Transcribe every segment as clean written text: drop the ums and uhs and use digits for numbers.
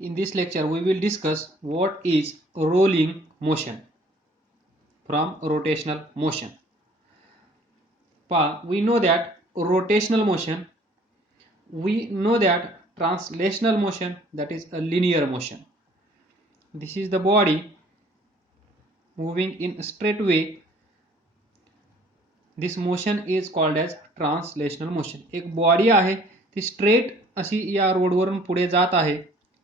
In this lecture, we will discuss what is rolling motion from rotational motion. We know that rotational motion, we know that translational motion, that is a linear motion. This is the body moving in a straight way. This motion is called as translational motion. एक body आहे ती straight अशी या रोडवरून पुढे जात आहे,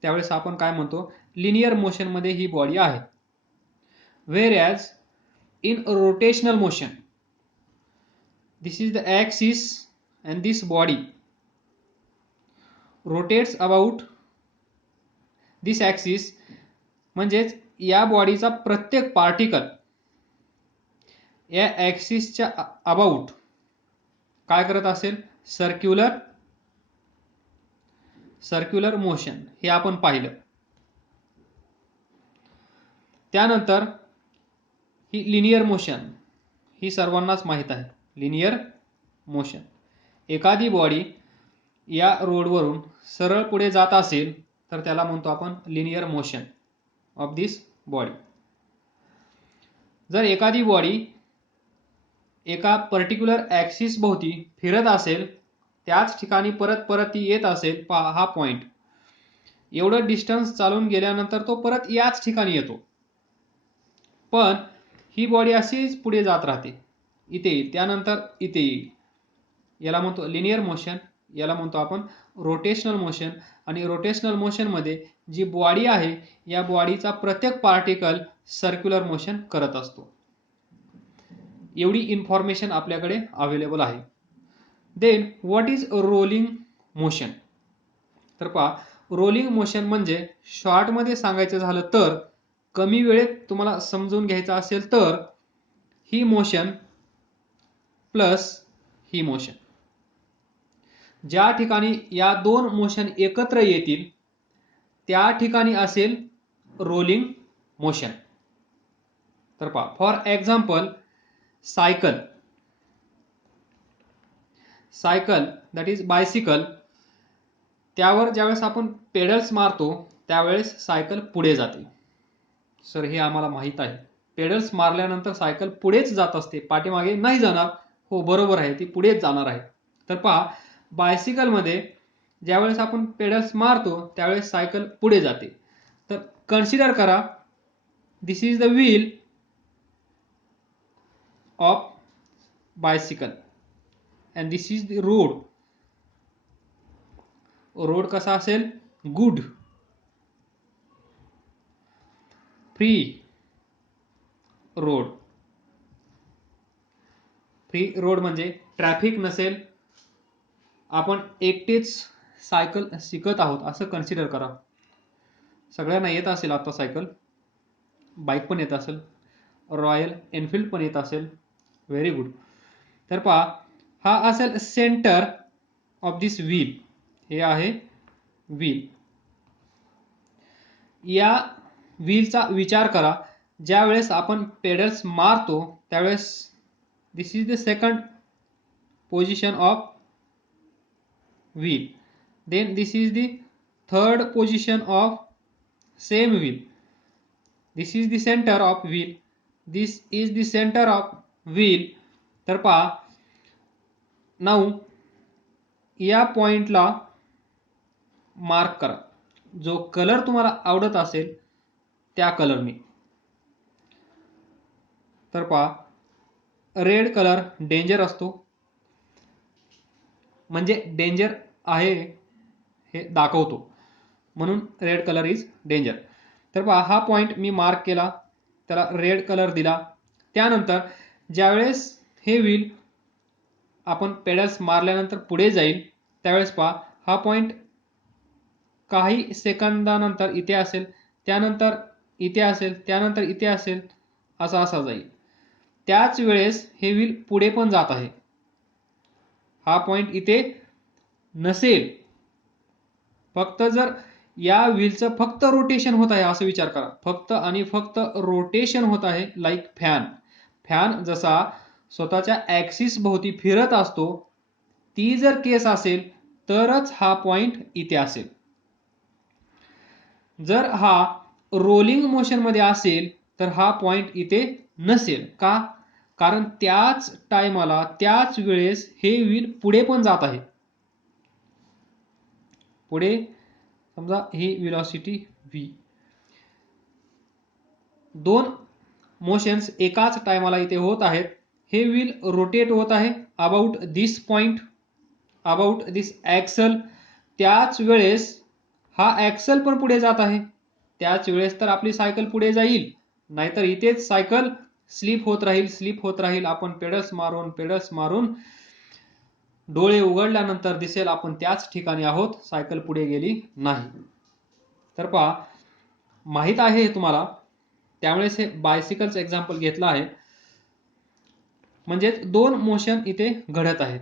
त्यावेळेस आपण काय म्हणतो, लिनियर मोशन मध्ये ही बॉडी आहे. Whereas in rotational motion, this is the axis and this body rotates about this axis. म्हणजेच या बॉडीचा प्रत्येक पार्टिकल या ॲक्सिसच्या अबाउट काय करत असेल, सर्क्युलर मोशन, हे आपण पाहिलं. त्यानंतर ही लिनियर मोशन, ही सर्वांनाच माहित आहे. लिनियर मोशन, एखादी बॉडी या रोडवरून सरळ पुढे जात असेल तर त्याला म्हणतो आपण linear motion of this body. जर एखादी बॉडी एका पर्टिक्युलर ॲक्सिस भोवती फिरत असेल, त्याच ठिकाणी परत परत ती येत असेल, पहा हा पॉइंट, एवढं डिस्टन्स चालून गेल्यानंतर तो परत याच ठिकाणी येतो, पण ही बॉडी अशीच पुढे जात राहते, इथे येईल, त्यानंतर इथे येईल. याला म्हणतो लिनियर मोशन, याला म्हणतो आपण रोटेशनल मोशन. आणि रोटेशनल मोशन मध्ये जी बॉडी आहे या बॉडीचा प्रत्येक पार्टिकल सर्क्युलर मोशन करत असतो. एवढी इन्फॉर्मेशन आपल्याकडे अवेलेबल आहे. Then what is rolling motion? तर पहा, रोलिंग मोशन म्हणजे शॉर्ट मध्ये सांगायचं झालं तर, कमी वेळेत तुम्हाला समजून घ्यायचं असेल तर, ही मोशन प्लस ही मोशन. ज्या ठिकाणी या दोन मोशन एकत्र येतील त्या ठिकाणी असेल रोलिंग मोशन. तर पहा, for example cycle that is bicycle, त्यावर ज्यावेळेस आपण पेडल्स मारतो त्यावेळेस सायकल पुढे जाते. सर हे आम्हाला माहित आहे, पेडल्स मारल्यानंतर सायकल पुढेच जात असते, पाठीमागे नाही जाणार. हो बरोबर आहे, ती पुढेच जाणार आहे. तर पहा, बायसिकल मध्ये ज्यावेळेस आपण पेडल्स मारतो त्यावेळेस सायकल पुढे जाते. तर कन्सिडर करा, this is the wheel of bicycle and this is the road. Road कसा असेल, good, free road. Free road म्हणजे ट्रॅफिक नसेल, आपण एकटेच सायकल शिकत आहोत असं कन्सिडर करा. सगळ्यांना येत असेल आता सायकल, बाईक पण येत असेल, रॉयल एनफिल्ड पण येत असेल, व्हेरी गुड. तर पहा, हा असेल सेंटर ऑफ दिस व्हील, हे आहे व्हील. या व्हीलचा विचार करा, ज्या वेळेस आपण पेडल्स मारतो त्यावेळेस this is the second position of wheel, then this is the third position of same wheel, this is the centre of wheel, this is the centre of wheel. तर पहा, नाऊ या पॉइंटला मार्क करा, जो colour तुम्हाला आवडत असेल त्या कलरने. तर पहा, रेड कलर डेंजर असतो, म्हणजे डेंजर आहे हे दाखवतो, म्हणून रेड कलर इज डेंजर. तर पहा, हा पॉइंट मी मार्क केला, त्याला रेड कलर दिला. त्यानंतर ज्यावेळेस हे व्हील आपण पेडल्स मारल्यानंतर पुढे जाईल त्यावेळेस पहा, हा पॉइंट काही सेकंदानंतर इथे असेल, त्यानंतर इथे असेल, त्यानंतर इथे असेल, असा जाईल. त्याच वेळेस हे व्हील पुढे पण जात आहे. हा पॉइंट इथे नसेल, फक्त जर या व्हीलचं फक्त रोटेशन होत आहे असं विचार करा, फक्त आणि फक्त रोटेशन होत आहे. लाईक फॅन जसा स्वतःच्या ॲक्सिस भोवती फिरत असतो, ती जर केस असेल तरच हा पॉइंट इथे असेल. जर हा रोलिंग मोशन मध्ये असेल तर हा पॉइंट इथे नसेल. का? कारण त्याच टायमाला त्याच वेळेस हे व्हील पुढे पण जात आहे. पुढे समजा ही व्हेलॉसिटी v, दोन मोशन्स एकाच टायमाला इथे होत आहेत. हे व्हील रोटेट होत आहे अबाउट दिस पॉइंट, अबाउट दिस ऍक्सल. त्याच वेळेस हा ऍक्सल पण पुढे जात आहे. त्याच वेळेस तर आपली सायकल पुढे जाईल, नाहीतर इथेच सायकल स्लिप होत राहील, स्लिप होत राहील. आपण पेडल्स मारून डोळे उघडल्यानंतर दिसेल आपण त्याच ठिकाणी आहोत, सायकल पुढे गेली नाही. तर पहा, माहित आहे तुम्हाला, त्यामुळेच हे बायसिकलचं एक्झाम्पल घेतलं आहे. म्हणजे दोन मोशन इथे घडत आहेत.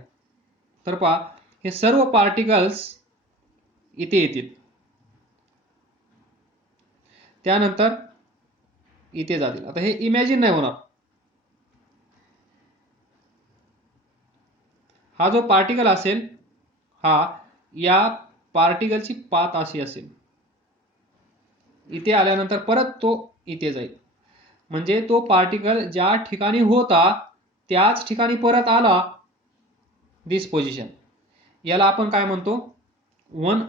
तर पहा, हे सर्व पार्टिकल्स इथे येतील, त्यानंतर इथे जातील. आता हे इमॅजिन नाही होणार. हा जो पार्टिकल असेल, हा या पार्टिकलची पाथ अशी असेल, इथे आल्यानंतर परत तो इथे जाईल. म्हणजे तो पार्टिकल ज्या ठिकाणी होता त्याच ठिकाणी परत आला, दिस पोझिशन. याला आपण काय म्हणतो? One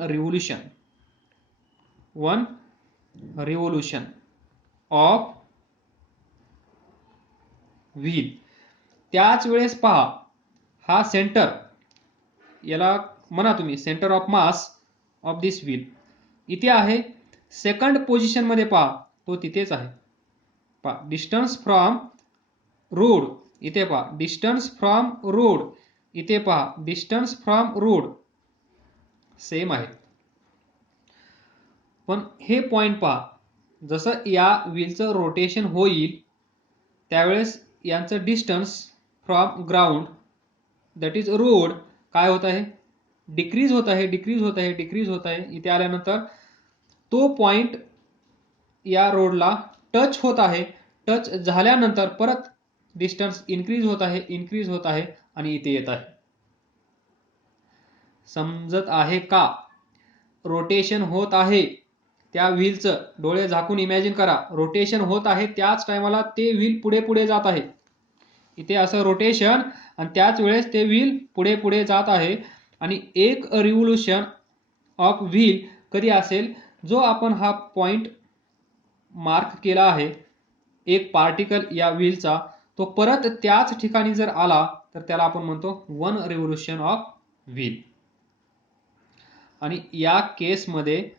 revolution of wheel. त्याच वेळेस पहा, हा सेंटर, याला म्हणा तुम्ही centre of mass of this wheel, इथे आहे. सेकंड पोझिशन मध्ये पहा, तो तिथेच आहे. पहा, डिस्टन्स फ्रॉम रोड, इथे पहा डिस्टन्स फ्रॉम रोड, इथे पहा डिस्टन्स फ्रॉम रोड सेम आहे. पण हे पॉइंट पहा, जसं या व्हीलचं रोटेशन होईल त्यावेळेस यांचं distance from ground that is road काय होत आहे? डिक्रीज होत आहे. इथे आल्यानंतर तो पॉइंट या रोडला टच होत आहे. टच झाल्यानंतर परत डिस्टन्स इन्क्रीज होत आहे आणि इथे येत आहे. समजत आहे का? रोटेशन होत आहे त्या व्हीलचं, डोळे झाकून इमॅजिन करा, रोटेशन होत आहे. त्याच टायमाला ते व्हील पुढे पुढे जात आहे. इथे असं रोटेशन आणि त्याच वेळेस ते व्हील पुढे पुढे जात आहे. आणि एक रिव्होल्यूशन ऑफ व्हील कधी असेल? जो आपण हा पॉइंट मार्क केला आहे, एक पार्टिकल या व्हीलचा, तो परत त्याच ठिकाणी जर आला तर त्याला आपण म्हणतो वन रिव्होल्यूशन ऑफ व्हील. आणि या केसमध्ये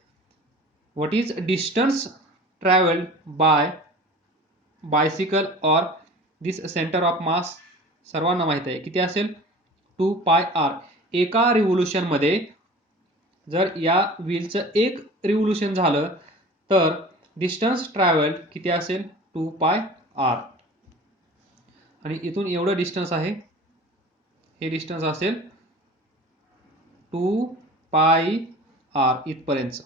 what is distance travelled by bicycle or this centre of mass? सर्वांना माहित आहे किती असेल? 2πr. एका रिव्होल्यूशन मध्ये जर या व्हीलचं एक रिव्होल्यूशन झालं तर डिस्टन्स ट्रॅव्हल्ड किती असेल? 2πr. आणि इथून एवढं डिस्टन्स आहे, हे डिस्टन्स असेल 2πr इथपर्यंत.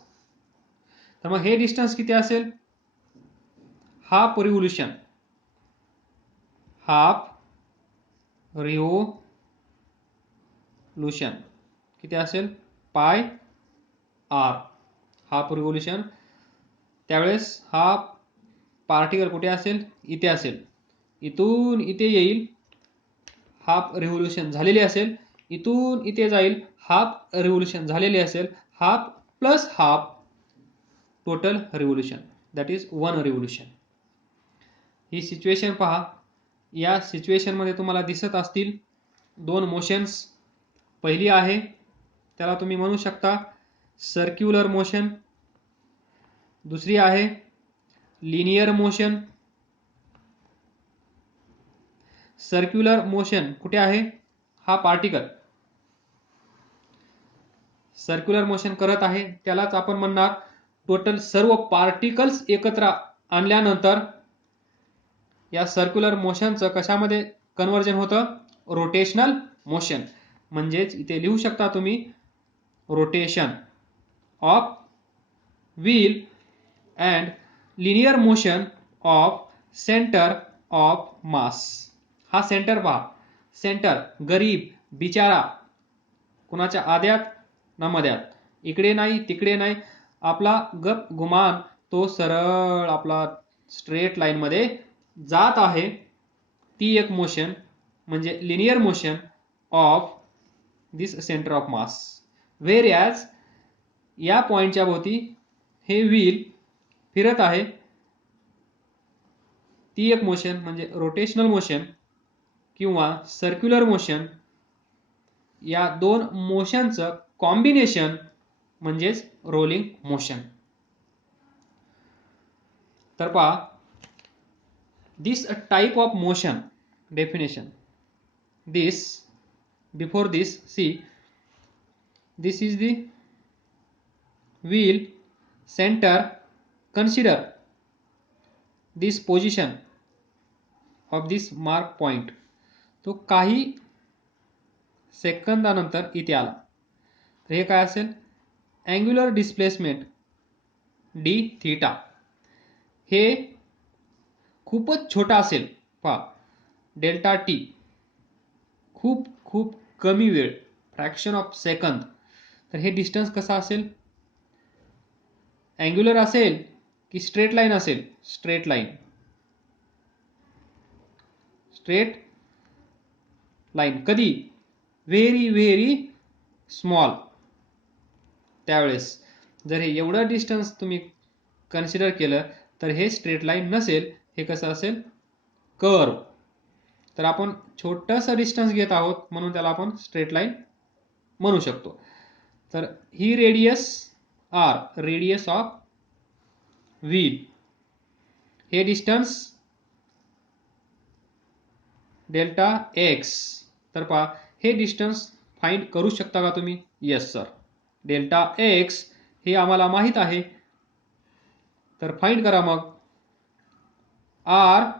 तर मग हे डिस्टन्स किती असेल? हाफ रिव्होल्यूशन किती असेल? πr. Half revolution. त्यावेळेस हा पार्टिकल कुठे असेल? इथे असेल. इथून इथे येईल, हाफ रिव्होल्यूशन झालेली असेल. इथून इथे जाईल, हाफ रिव्होल्यूशन झालेली असेल. Half plus half total revolution, that is one revolution. He situation पहा. या सिच्युएशन मध्ये तुम्हाला दिसत असतील दोन मोशन्स. पहिली आहे त्याला तुम्ही म्हणू शकता सर्क्युलर मोशन, दुसरी आहे लिनियर मोशन. सर्क्युलर मोशन कुठे आहे? हा पार्टिकल सर्क्युलर मोशन करत आहे, त्यालाच आपण म्हणणार टोटल सर्व पार्टिकल्स एकत्र आणल्यानंतर या सर्क्युलर मोशनचं कशामध्ये कन्वर्जन होतं? Rotational motion. म्हणजेच इथे लिहू शकता तुम्ही rotation of wheel and linear motion of centre of मास. हा सेंटर पहा, सेंटर गरीब बिचारा, कुणाच्या आद्यात ना मध्यात, इकडे नाही तिकडे नाही, आपला गुमान तो सरळ आपला स्ट्रेट लाईन मध्ये जात आहे, ती एक मोशन म्हणजे linear motion of this centre of mass. Varies या पॉइंटच्या भोवती हे व्हील फिरत आहे, ती एक मोशन म्हणजे रोटेशनल मोशन किंवा सर्क्युलर मोशन. या दोन मोशनचं कॉम्बिनेशन म्हणजेच रोलिंग मोशन. तर पहा, this type of motion definition. This before this see, this is the wheel center. Consider this position of this mark point. तो काही सेकंदानंतर इथे आला, तर हे काय असेल? Angular displacement D theta. हे खूपच छोटा असेल, पहा डेल्टा टी, खूप खूप कमी वेळ, फ्रॅक्शन ऑफ सेकंद. तर हे डिस्टन्स कसं असेल? अँग्युलर असेल की स्ट्रेट लाईन असेल? Straight line. स्ट्रेट लाईन कधी? Very very small. त्यावेळेस जर हे एवढं डिस्टन्स तुम्ही कन्सिडर केलं तर हे स्ट्रेट लाईन नसेल, हे कसं असेल? कर्व. तर आपण छोटंसं डिस्टन्स घेत आहोत म्हणून त्याला आपण स्ट्रेट लाईन म्हणू शकतो. तर ही radius R, radius of wheel, हे डिस्टन्स डेल्टा एक्स. तर पहा, हे डिस्टन्स फाइंड करू शकता का तुम्ही? Yes sir. डेल्टा एक्स हे आम्हाला माहित आहे, तर फाइंड करा मग. आर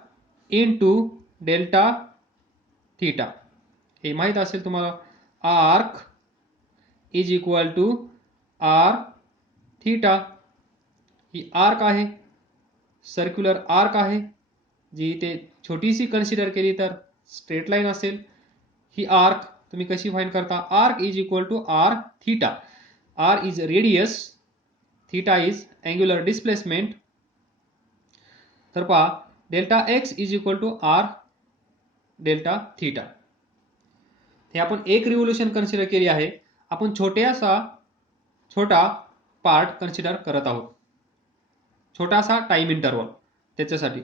इंटू डेल्टा थीटा, हे माहित असेल तुम्हाला. Arc is equal to r theta. ही आर्क आहे, सर्क्युलर आर्क आहे, जी इथे छोटीशी कन्सिडर केली तर स्ट्रेट लाईन असेल. ही आर्क तुम्ही कशी फाइंड करता? Arc is equal to r theta. R is radius, theta is angular displacement. तर पहा, delta x is equal to r delta theta. हे आपण एक रिव्होल्यूशन कन्सिडर केली आहे. आपण छोटा पार्ट कन्सिडर करत आहोत, छोटासा टाइम इंटरवल. त्याच्यासाठी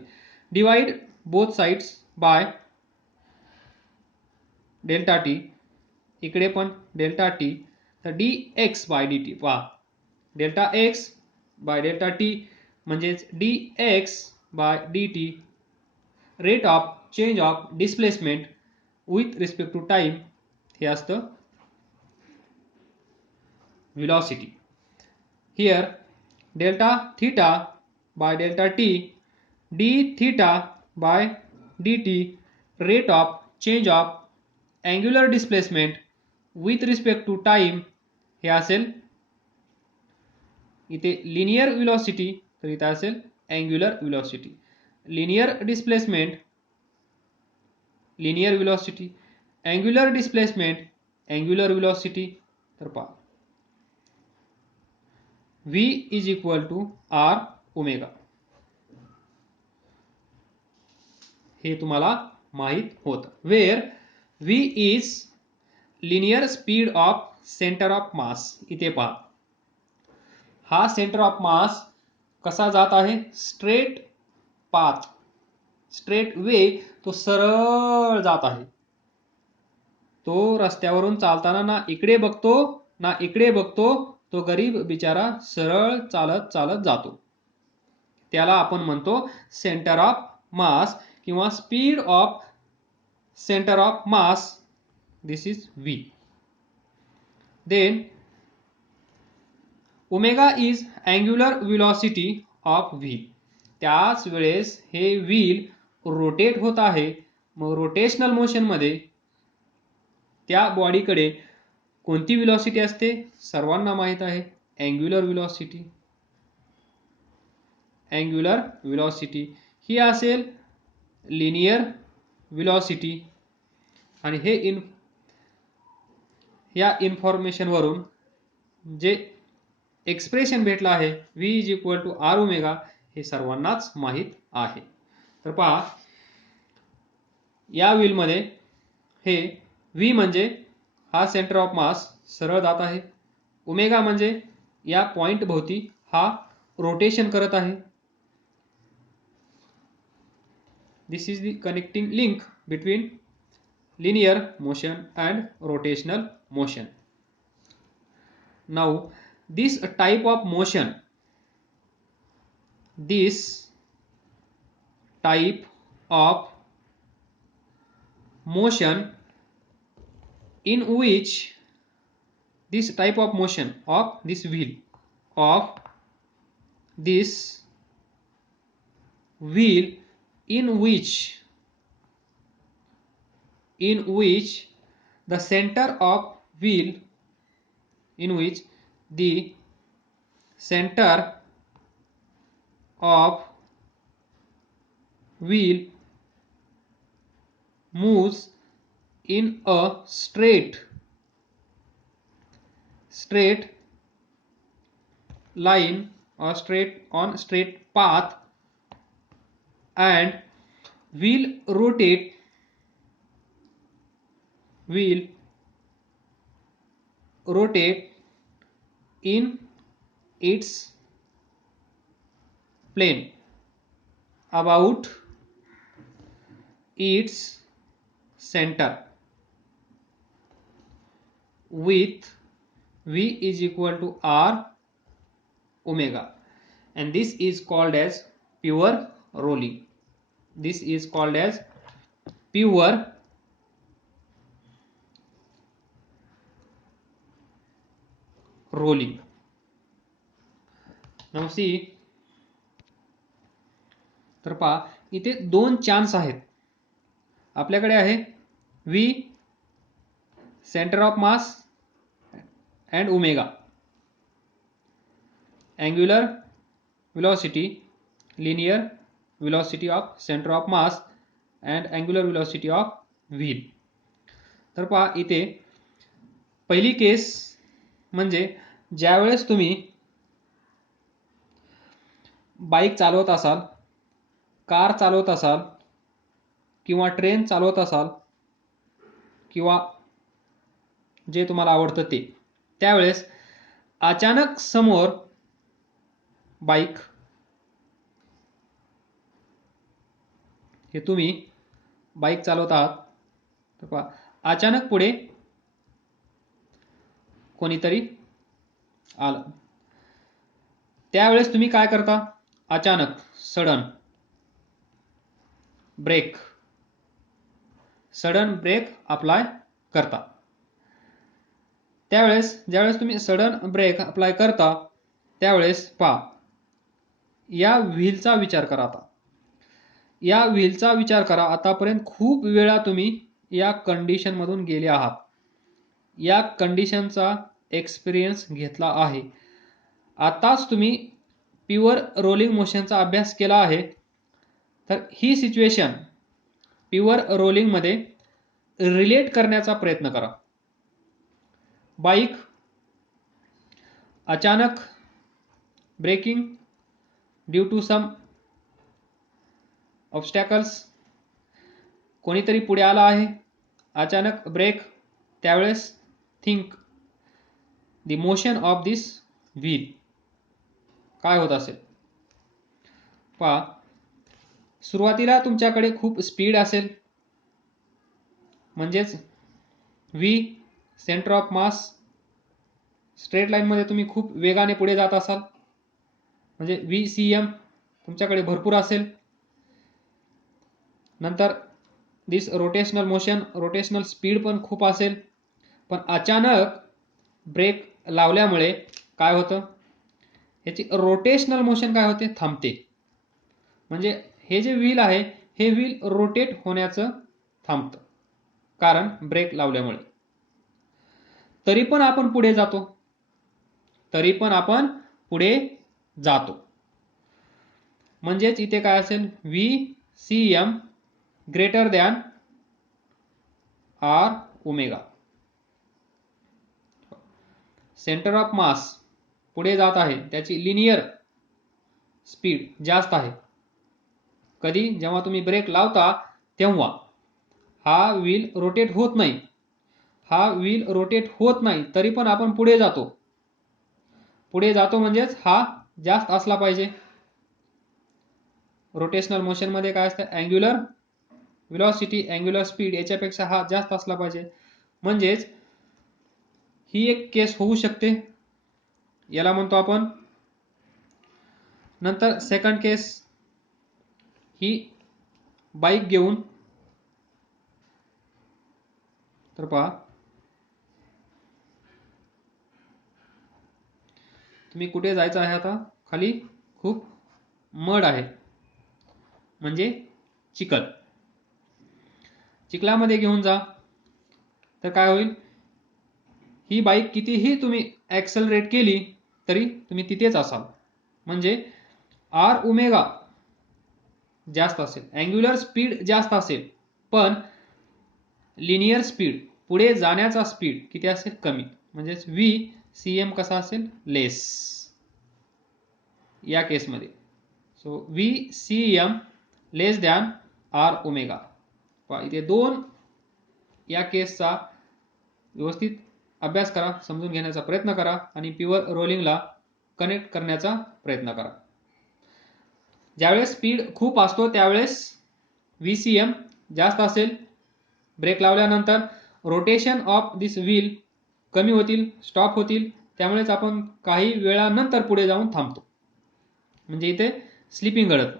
divide both sides by delta T. इकडे पण डेल्टा टी, तर D X by D T. पहा, delta X by delta T म्हणजेच D X by D T, rate of change of displacement with respect to time, हे असतं velocity. Here delta theta by delta t, d theta by dt, rate of change of angular displacement with respect to time, हे असेल इथे linear velocity, तर इथे असेल angular velocity. Linear displacement, linear velocity, angular displacement, angular velocity. तर पहा, v is equal to r omega, हे तुम्हाला माहित होतं. Where v is linear speed of centre of mass. इथे पहा, हा सेंटर ऑफ मास कसा जात आहे? स्ट्रेट पाथ, स्ट्रेट वे, तो सरळ जात आहे. तो रस्त्यावरून चालताना ना इकडे बघतो ना इकडे बघतो, तो गरीब बिचारा सरळ चालत चालत जातो. त्याला आपण म्हणतो सेंटर ऑफ मास किंवा speed of centre of mass. This is v. Then omega is angular velocity of v. त्याच वेळेस हे व्हील रोटेट होत आहे. मग रोटेशनल मोशन मध्ये त्या बॉडीकडे कोणती वेलोसिटी असते? सर्वांना माहित आहे, अँग्युलर वेलोसिटी. अँग्युलर वेलोसिटी ही असेल लिनियर वेलोसिटी. आणि हे या इन्फॉर्मेशन वरून जे एक्सप्रेशन भेटला आहे v is equal to r omega हे सर्वांनाच माहीत आहे. तर पहा या व्हीलमध्ये हे v म्हणजे हा सेंटर ऑफ मास सरळ जात आहे, ओमेगा म्हणजे या पॉइंट भोवती हा रोटेशन करत आहे. This is the connecting link between linear motion and rotational motion. Now this type of motion in which this type of motion of this wheel in which the center of wheel moves in a straight line or straight path and will rotate in its plane about its center with v is equal to r omega, and this is called as pure rolling. This is called as pure rolling. Now see, तर पहा इथे दोन chance आहेत. आपल्याकडे आहे v centre of mass and omega, angular velocity, linear velocity of center of mass and angular velocity of wheel. तर पहा इथे पहिली केस म्हणजे ज्यावेळेस तुम्ही बाईक चालवत असाल, कार चालवत असाल किंवा ट्रेन चालवत असाल किंवा जे तुम्हाला आवडतं ते, त्यावेळेस अचानक समोर बाईक, हे तुम्ही बाईक चालवत आहात, तर पहा अचानक पुढे कोणीतरी आलं, त्यावेळेस तुम्ही काय करता? अचानक सडन ब्रेक अप्लाय करता. ज्यावेळेस तुम्ही सडन ब्रेक अप्लाय करता त्यावेळेस पहा या व्हीलचा विचार करा. आता या व्हीलचा विचार करा. आतापर्यंत खूप वेळा तुम्ही या कंडिशन मधून गेले आहात, या कंडिशनचा एक्सपिरियन्स घेतला आहे. आताच तुम्ही प्युअर रोलिंग मोशनचा अभ्यास केला आहे. तर ही सिच्युएशन प्युअर रोलिंग मध्ये रिलेट करण्याचा प्रयत्न करा. बाईक अचानक braking due to some obstacles, कोणीतरी पुढे आला आहे, अचानक ब्रेक, त्यावेळेस think the motion of this wheel काय होत असेल. पहा सुरुवातीला तुमच्याकडे खूप स्पीड असेल, म्हणजेच v centre of mass straight line मध्ये तुम्ही खूप वेगाने पुढे जात असाल, म्हणजे vcm तुमच्याकडे भरपूर असेल. नंतर दिस रोटेशनल मोशन, रोटेशनल स्पीड पण खूप असेल. पण अचानक ब्रेक लावल्यामुळे काय होतं, याची रोटेशनल मोशन काय होते, थांबते. म्हणजे हे जे व्हील आहे हे व्हील रोटेट होण्याचं थांबतं, कारण ब्रेक लावल्यामुळे. तरी पण आपण पुढे जातो. म्हणजेच इथे काय असेल, vcm greater than r omega. Centre of मास पुढे जात आहे त्याची लिनियर स्पीड जास्त आहे. कधी? जेव्हा तुम्ही ब्रेक लावता तेव्हा हा व्हील रोटेट होत नाही. हा व्हील रोटेट होत नाही तरी पण आपण पुढे जातो. पुढे जातो म्हणजेच हा जास्त असला पाहिजे. रोटेशनल मोशन मध्ये काय असतं? अँग्युलर व्हेलॉसिटी, अँग्युलर स्पीड याच्यापेक्षा हा जास्त असला पाहिजे. म्हणजेच ही एक केस होऊ शकते, याला म्हणतो आपण. नंतर सेकंड केस, ही बाईक घेऊन, तर पहा तुम्ही कुठे जायचं आहे आता? खाली खूप मड आहे म्हणजे चिखल. चिखलामध्ये घेऊन जा तर काय होईल? ही बाईक कितीही तुम्ही ॲक्सेलरेट केली तरी तुम्ही तिथेच असाल. म्हणजे आर ओमेगा जास्त असेल, अँग्युलर स्पीड जास्त असेल, पण लिनियर स्पीड पुढे जाण्याचा स्पीड किती असेल? कमी. म्हणजेच व्ही सी एम कसा असेल? लेस या केसमध्ये. सो व्ही सी एम लेस दॅन आर ओमेगा. इथे दोन या केसचा व्यवस्थित अभ्यास करा, समजून घेण्याचा प्रयत्न करा आणि प्युअर रोलिंगला कनेक्ट करण्याचा प्रयत्न करा. ज्यावेळेस स्पीड खूप असतो त्यावेळेस VCM जास्त असेल. ब्रेक लावल्यानंतर रोटेशन ऑफ दिस व्हील कमी होतील, स्टॉप होतील. त्यामुळेच आपण काही वेळानंतर पुढे जाऊन थांबतो. म्हणजे इथे स्लिपिंग घडतं.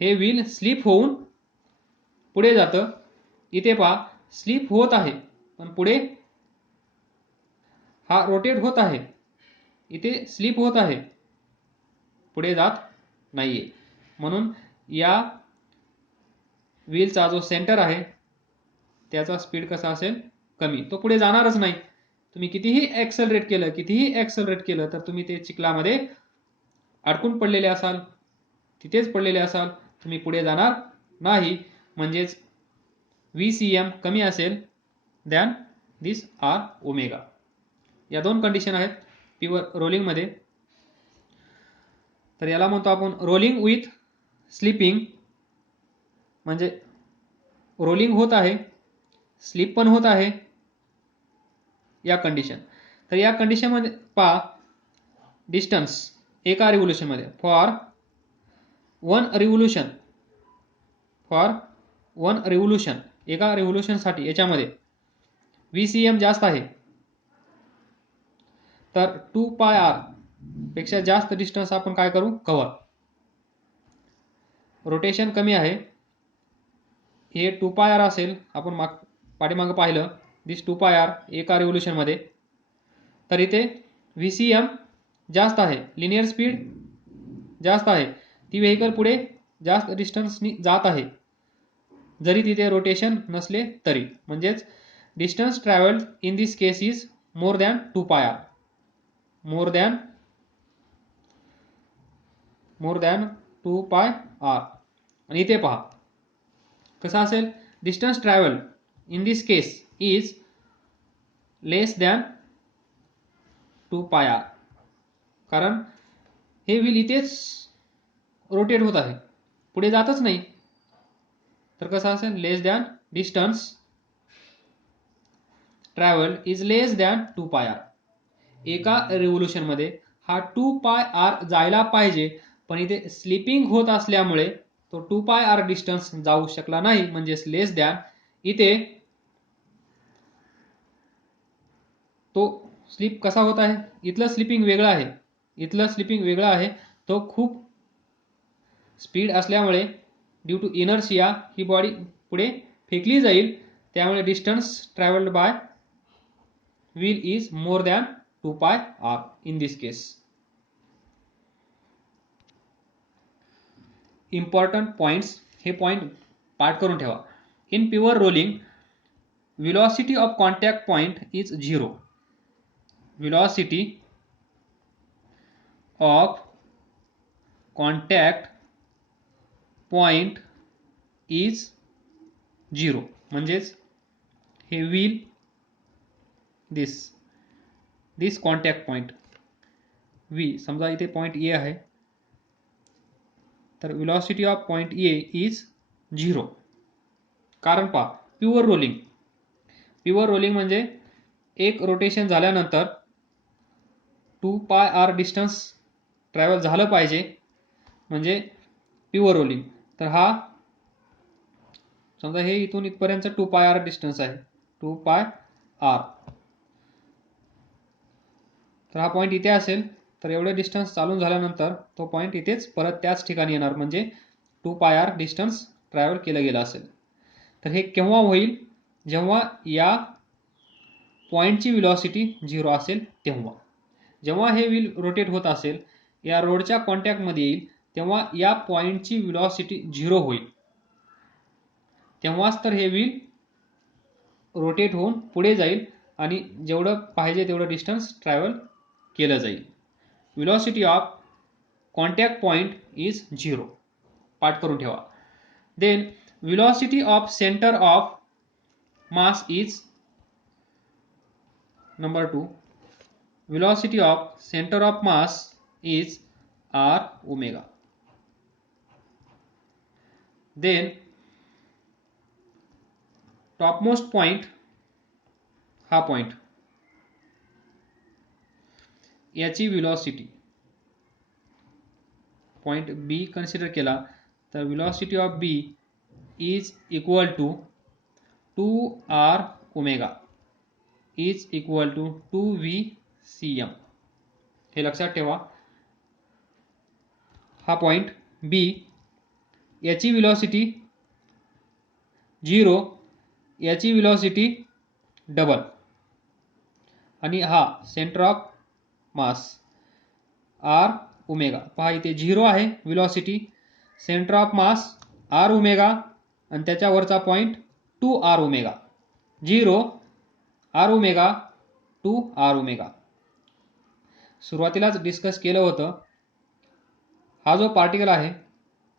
हे व्हील स्लिप होऊन पुढे जातं. इथे पहा स्लिप होत आहे पण पुढे हा रोटेट होत आहे. इथे स्लिप होत आहे, पुढे जात नाहीये. म्हणून या व्हीलचा जो सेंटर आहे त्याचा स्पीड कसा असेल? कमी. तो पुढे जाणारच नाही. तुम्ही कितीही ॲक्सेलरेट केलं तर तुम्ही ते चिखलामध्ये अडकून पडलेले असाल, तिथेच पडलेले असाल, तुम्ही पुढे जाणार नाही. म्हणजेच VCM कमी असेल दॅन दिस आर ओमेगा. या दोन कंडिशन आहेत प्युअर रोलिंगमध्ये. तर याला म्हणतो आपण रोलिंग विथ स्लिपिंग. म्हणजे रोलिंग होत आहे, स्लिप पण होत आहे या कंडिशन. तर या कंडिशन मध्ये पहा डिस्टन्स एका रिव्होल्यूशन मध्ये फॉर वन रिव्होल्यूशन एका रिव्होल्यूशन साठी याच्यामध्ये VCM जास्त आहे तर 2πr पेक्षा जास्त डिस्टन्स आपण काय करू? कव्हर. रोटेशन कमी आहे, हे 2πr असेल. आपण पाठीमागं पाहिलं दिस 2πr एका रिव्होल्यूशन मध्ये. तर इथे VCM जास्त आहे, लिनियर स्पीड जास्त आहे, ती व्हेकल पुढे जास्त डिस्टन्सनी जात आहे जरी तिथे रोटेशन नसले तरी. म्हणजेच distance travelled in this case is more than 2πr. More than 2πr. आणि इथे पहा कसं असेल? Distance travel in this case is less than 2πr. कारण हे व्हील इथेच रोटेट होत आहे, पुढे जातच नाही. तर कसं असेल? Less than distance travel is less than 2πr. एका रिव्होल्यूशन मध्ये हा 2πr जायला पाहिजे, पण इथे स्लिपिंग होत असल्यामुळे तो 2πr डिस्टन्स जाऊ शकला नाही. म्हणजेच लेस दॅन. इथे तो स्लिप कसा होत आहे? इथलं स्लिपिंग वेगळं आहे. तो खूप स्पीड असल्यामुळे ड्यू टू इनर्शिया ही बॉडी पुढे फेकली जाईल. त्यामुळे distance travelled by wheel is more than 2πr in this case. Important points, हे पॉइंट पाठ करून ठेवा. In pure rolling velocity of contact point is 0. velocity of contact point is 0. म्हणजेच हे व्हील दिस दिस कॉन्टॅक्ट पॉईंट व्ही, समजा इथे point A आहे, तर velocity of point A is 0. कारण पहा, प्युअर रोलिंग म्हणजे एक रोटेशन झाल्यानंतर 2πr डिस्टन्स ट्रॅव्हल झालं पाहिजे, म्हणजे प्युअर रोलिंग. तर हा समजा हे इथून इथपर्यंत 2πr डिस्टन्स आहे, 2πr. तर हा पॉईंट इथे असेल, तर एवढे डिस्टन्स चालून झाल्यानंतर तो पॉईंट इथेच परत त्याच ठिकाणी येणार, म्हणजे 2πr डिस्टन्स ट्रॅव्हल केलं गेलं असेल. तर हे केव्हा होईल? जेव्हा या पॉईंटची व्हेलॉसिटी 0 असेल तेव्हा. जेव्हा हे व्हील रोटेट होत असेल, या रोडच्या कॉन्टॅक्टमध्ये येईल, तेव्हा या पॉईंटची व्हेलॉसिटी 0 होईल. तेव्हाच तर हे व्हील रोटेट होऊन पुढे जाईल आणि जेवढं पाहिजे तेवढं डिस्टन्स ट्रॅव्हल केलं जाईल. Velocity of contact point is 0. पाठ करून ठेवा. Then velocity of centre of mass is number 2. velocity of center of mass is r omega. Then topmost point, हा पॉइंट, याची velocity पॉइंट बी कन्सिडर केला तर velocity of b is equal to 2r omega is equal to 2v cm. हे लक्षात ठेवा. हा point बी, याची velocity 0, याची व्हेलॉसिटी डबल, आणि हा centre of mass R omega. पहा इथे 0 आहे velocity, centre of mass R omega, आणि त्याच्यावरचा point 2r omega. 0 r omega 2r omega. सुरुवातीलाच डिस्कस केलं होतं, हा जो पार्टिकल आहे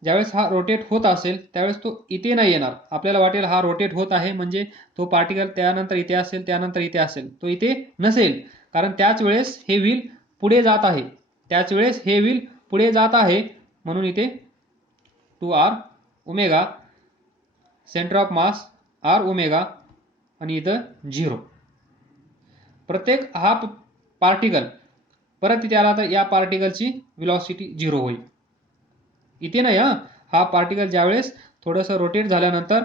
ज्यावेळेस हा रोटेट होत असेल त्यावेळेस तो इथे नाही येणार. आपल्याला वाटेल हा रोटेट होत आहे म्हणजे तो पार्टिकल त्यानंतर इथे असेल, त्यानंतर इथे असेल. तो इथे नसेल, कारण त्याच वेळेस हे व्हील पुढे जात आहे, म्हणून इथे 2r omega, centre of mass r omega, आणि इथं 0. प्रत्येक हा पार्टिकल परत इथे आला तर या पार्टिकलची व्हेलॉसिटी 0 होईल. इथे नाही, हा पार्टिकल ज्यावेळेस थोडंसं रोटेट झाल्यानंतर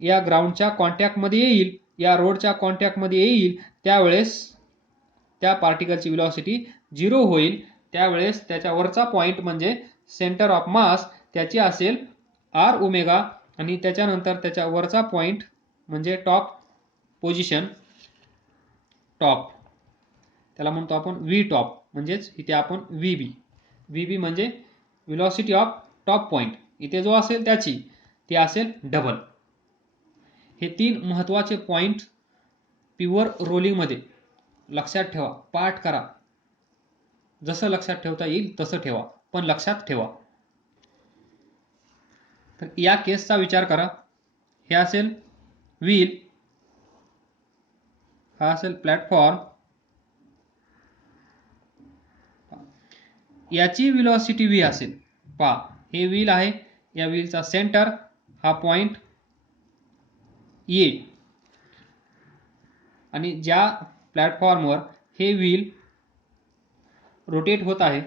या ग्राउंडच्या कॉन्टॅक्टमध्ये येईल, या रोडच्या कॉन्टॅक्टमध्ये येईल, त्यावेळेस त्या पार्टिकलची व्हेलॉसिटी 0 होईल. त्यावेळेस त्याच्यावरचा पॉइंट म्हणजे सेंटर ऑफ मास त्याची असेल r ओमेगा, आणि त्याच्यानंतर त्याच्या वरचा पॉइंट म्हणजे टॉप पोझिशन, टॉप, त्याला म्हणतो आपण व्ही टॉप, म्हणजेच इथे आपण व्हीबी म्हणजे व्हेलॉसिटी ऑफ टॉप पॉइंट इथे जो असेल त्याची ती असेल डबल. हे 3 महत्त्वाचे पॉइंट प्युअर रोलिंग मध्ये लक्षात ठेवा. पाठ करा, जसं लक्षात ठेवता येईल तसं ठेवा, पण लक्षात ठेवा. तर या केसचा विचार करा. हे असेल व्हील, हा असेल प्लॅटफॉर्म, याची व्हेलॉसिटी v असेल. पहा हे व्हील आहे, या व्हीलचा सेंटर हा पॉइंट ए, आणि ज्या प्लॅटफॉर्मवर हे व्हील रोटेट होत आहे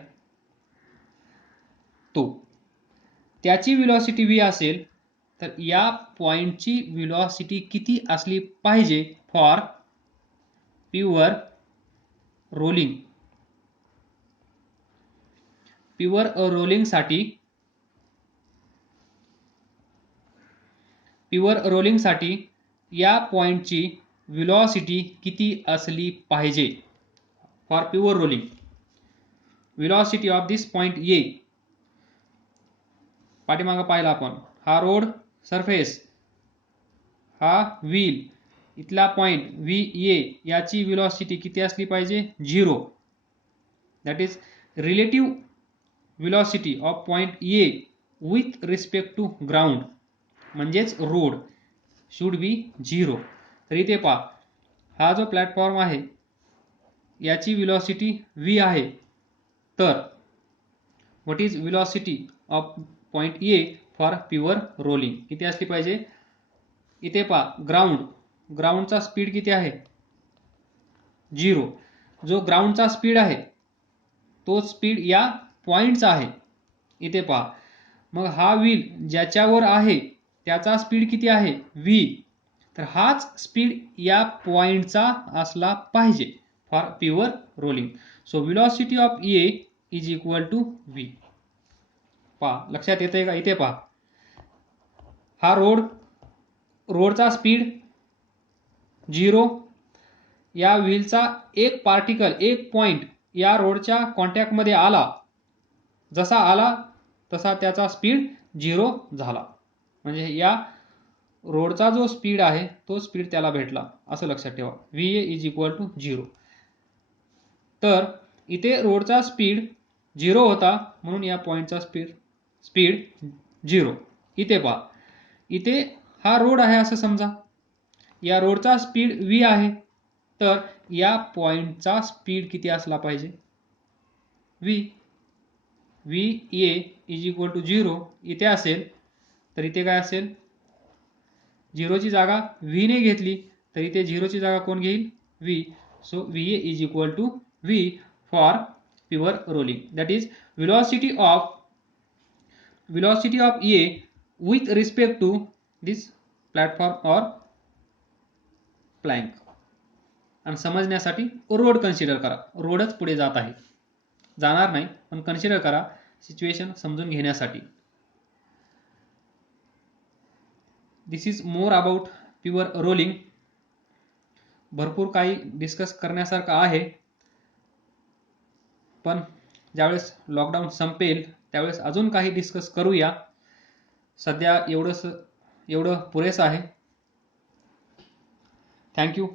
तो, त्याची व्हेलॉसिटी v असेल. तर या पॉइंटची व्हेलॉसिटी किती असली पाहिजे फॉर प्युअर रोलिंग? प्युअर रोलिंगसाठी या पॉइंटची व्हेलॉसिटी किती असली पाहिजे for pure rolling? Velocity of this point A, पाठीमागं पाहिला आपण, हा रोड सरफेस, हा व्हील, इथला पॉइंट व्ही ए, याची व्हेलॉसिटी किती असली पाहिजे? 0. That is relative velocity of point A with respect to ground, म्हणजेच रोड, शुड बी 0. तर इथे पहा, हा जो प्लॅटफॉर्म आहे याची व्हेलॉसिटी v आहे, तर what is velocity of point A for pure rolling किती असली पाहिजे? इथे पहा ग्राउंडचा स्पीड किती आहे? 0. जो ग्राउंडचा स्पीड आहे तो स्पीड या पॉइंटचा आहे. इथे पहा, मग हा व्हील ज्याच्यावर आहे त्याचा स्पीड किती आहे? v. तर हाच स्पीड या पॉइंटचा असला पाहिजे for pure rolling. So velocity of A is equal to v. पहा, लक्षात येतंय का? इथे पहा, हा रोडचा स्पीड 0. या व्हीलचा एक पार्टिकल, एक पॉइंट या रोडच्या कॉन्टॅक्टमध्ये आला, जसा आला तसा त्याचा स्पीड 0 झाला. म्हणजे या रोडचा जो स्पीड आहे तो स्पीड त्याला भेटला, असं लक्षात ठेवा. va is equal to 0. तर इथे रोडचा स्पीड 0 होता म्हणून या पॉइंटचा स्पीड 0. इथे पहा, इथे हा रोड आहे असं समजा, या रोडचा स्पीड v आहे, तर या पॉइंटचा स्पीड किती असला पाहिजे? v. va is equal to 0 इथे असेल, तर इथे काय असेल? 0 ची जागा v ने घेतली, तर इथे 0 ची जागा कोण घेईल? v. So va is equal to v for pure rolling. That is velocity of a with respect to this platform or plank. आणि समजण्यासाठी रोड कन्सिडर करा. रोडच पुढे जात आहे, जाणार नाही, पण कन्सिडर करा सिच्युएशन समजून घेण्यासाठी. This is more about pure rolling. भरपूर काही डिस्कस करण्यासारखं आहे, पण ज्यावेळेस लॉकडाऊन संपेल त्यावेळेस अजून काही डिस्कस करूया. सध्या एवढं पुरेसं आहे. थँक्यू.